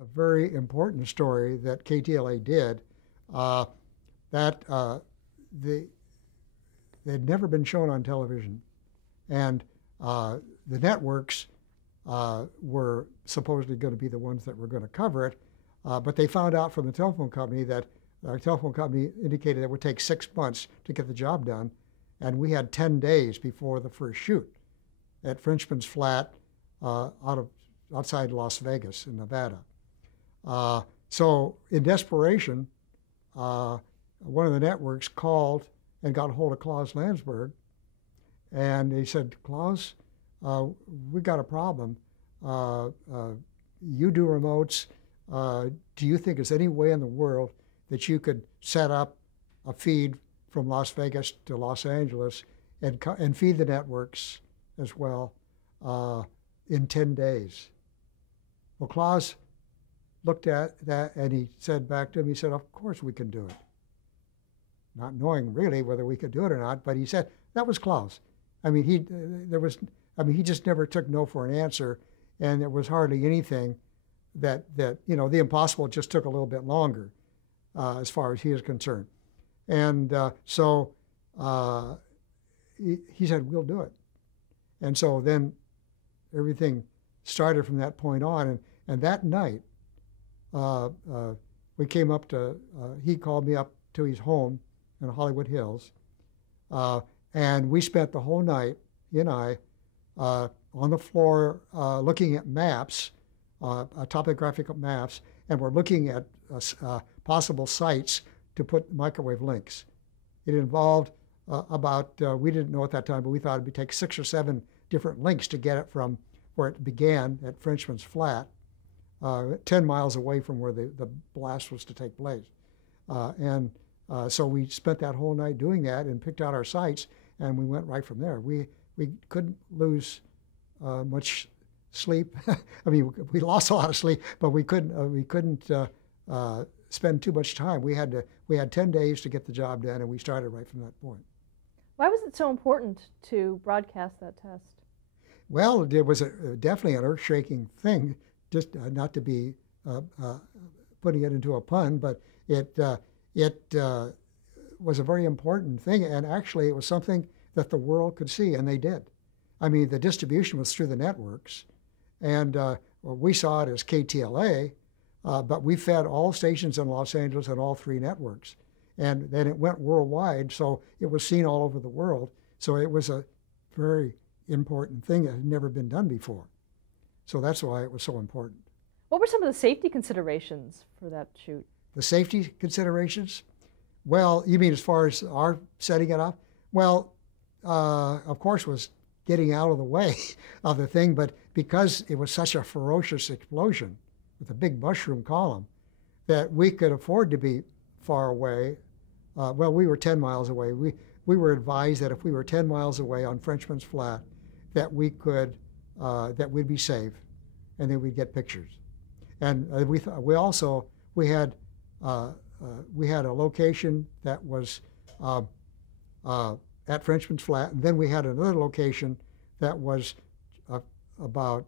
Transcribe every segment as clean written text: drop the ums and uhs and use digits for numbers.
a very important story that KTLA did that the, they'd never been shown on television. And the networks were supposedly going to be the ones that were going to cover it, but they found out from the telephone company that the telephone company indicated it would take 6 months to get the job done, and we had 10 days before the first shoot at Frenchman's Flat outside Las Vegas in Nevada. So in desperation, one of the networks called and got a hold of Klaus Landsberg, and he said, Klaus, we got a problem. You do remotes. Do you think there's any way in the world that you could set up a feed from Las Vegas to Los Angeles and feed the networks as well in 10 days? Well, Klaus looked at that and he said back to him, he said, of course we can do it. Not knowing really whether we could do it or not, but he said, that was Klaus. I mean, he just never took no for an answer, and there was hardly anything that the impossible just took a little bit longer as far as he is concerned. And so he said, we'll do it. And so then everything started from that point on. And that night, we came up to, he called me up to his home in Hollywood Hills. And we spent the whole night, he and I, on the floor looking at maps, topographic maps, and we're looking at possible sites to put microwave links. It involved we didn't know at that time, but we thought it would take 6 or 7 different links to get it from where it began at Frenchman's Flat, 10 miles away from where the blast was to take place. So we spent that whole night doing that and picked out our sites, and we went right from there. We couldn't lose much sleep. I mean, we lost a lot of sleep, but we couldn't spend too much time. We had 10 days to get the job done, and we started right from that point. Why was it so important to broadcast that test? Well, it was definitely an earth-shaking thing, just not to be putting it into a pun, but it was a very important thing, and actually it was something that the world could see, and they did. I mean, the distribution was through the networks, and we saw it as KTLA, but we fed all stations in Los Angeles and all 3 networks. And then it went worldwide, so it was seen all over the world. So it was a very important thing that had never been done before. So that's why it was so important. What were some of the safety considerations for that shoot? The safety considerations? Well, you mean as far as our setting it up? Well, of course, was getting out of the way of the thing, but because it was such a ferocious explosion with a big mushroom column, that we could afford to be far away. Well, we were 10 miles away. We were advised that if we were 10 miles away on Frenchman's Flat, that we could, that we'd be safe, and then we'd get pictures. And we had a location that was at Frenchman's Flat, and then we had another location that was about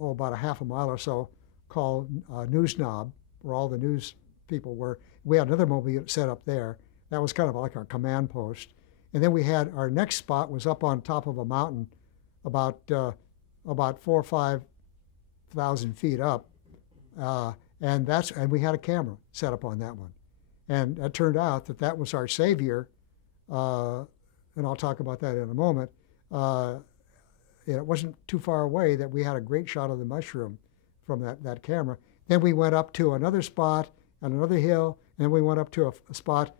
a half a mile or so called News Knob, where all the news people were. We had another mobile unit set up there. That was kind of like our command post. And then we had our next spot was up on top of a mountain about 4,000 or 5,000 feet up. And we had a camera set up on that one. And it turned out that was our savior, and I'll talk about that in a moment. It wasn't too far away that we had a great shot of the mushroom from that camera. Then we went up to another spot on another hill, and then we went up to a spot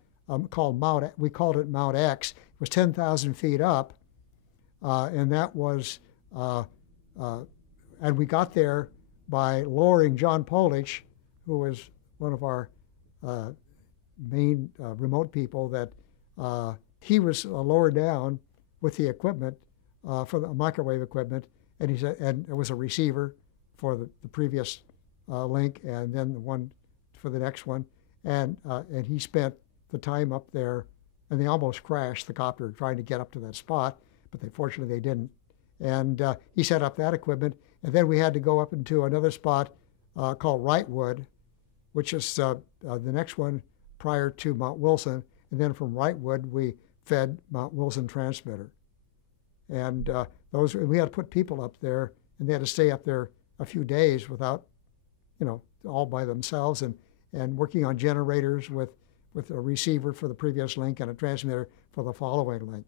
called we called it Mount X. It was 10,000 feet up, and that was, and we got there by lowering John Polich, who was one of our main remote people, that he was lowered down with the equipment, for the microwave equipment, and he said, and it was a receiver for the previous link, and then the one for the next one, and he spent the time up there, and they almost crashed the copter trying to get up to that spot, but fortunately they didn't. And he set up that equipment, and then we had to go up into another spot called Wrightwood, which is the next one prior to Mount Wilson. And then from Wrightwood, we fed Mount Wilson transmitter. And we had to put people up there, and they had to stay up there a few days without, all by themselves, and working on generators with a receiver for the previous link and a transmitter for the following link.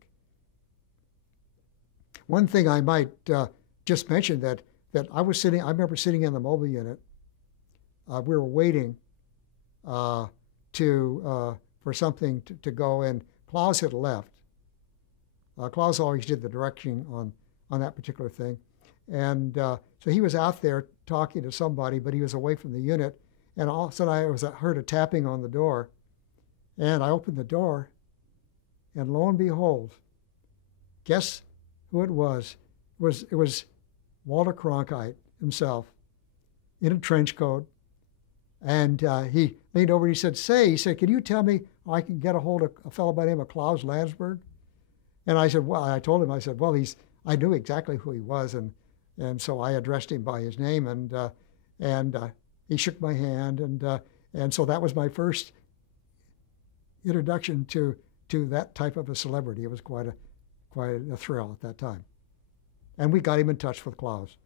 One thing I might just mention that I remember sitting in the mobile unit. We were waiting for something to go, and Klaus had left. Klaus always did the directing on that particular thing. And so he was out there talking to somebody, but he was away from the unit. And all of a sudden I heard a tapping on the door. And I opened the door, and lo and behold, guess who it was? It was Walter Cronkite himself in a trench coat. And he leaned over and he said, can you tell me how I can get a hold of a fellow by the name of Klaus Landsberg? And I said, well, I told him, I knew exactly who he was. And so I addressed him by his name, and he shook my hand. And so that was my first introduction to that type of a celebrity. It was quite a thrill at that time. And we got him in touch with Klaus.